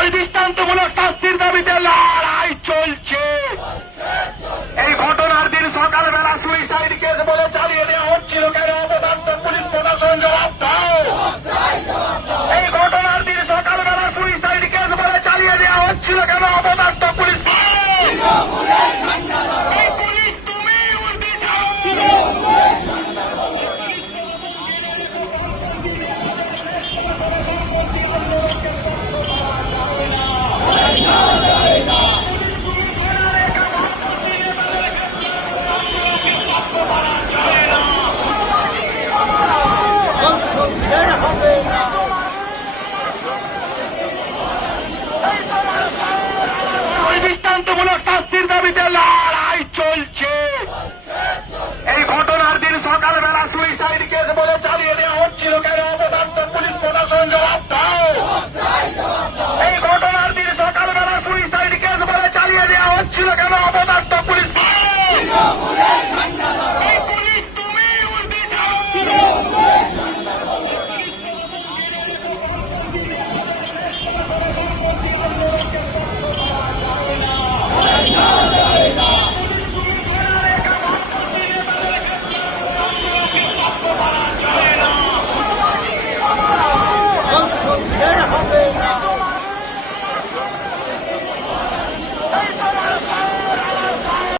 ওই দৃষ্টান্তমূলক শাস্তির দাবিতে লড়াই চলছে। এই ঘটনার দিন সকালবেলা সুইসাইড কেস বলে চালিয়ে দেওয়া হচ্ছিল কেন? অবদান্ত পুলিশ প্রশাসন জবাব দাও। এই ঘটনার দিন সকালবেলা সুইসাইড কেস বলে চালিয়ে দেওয়া হচ্ছিল কেন? অবদান্ত দৃষ্টান্তমূলক শাস্তির দাবিতে লড়াই চলছে। এই ঘটনার দিন সকালবেলা সুইসাইড কেস বলে চালিয়ে দেওয়া হচ্ছিল কেন? অবদান্ত পুলিশ প্রশাসন জবাব দাও। এই ঘটনার দিন সকালবেলা সুইসাইড কেস বলে চালিয়ে দেওয়া হচ্ছিল কেন? অবদান্ত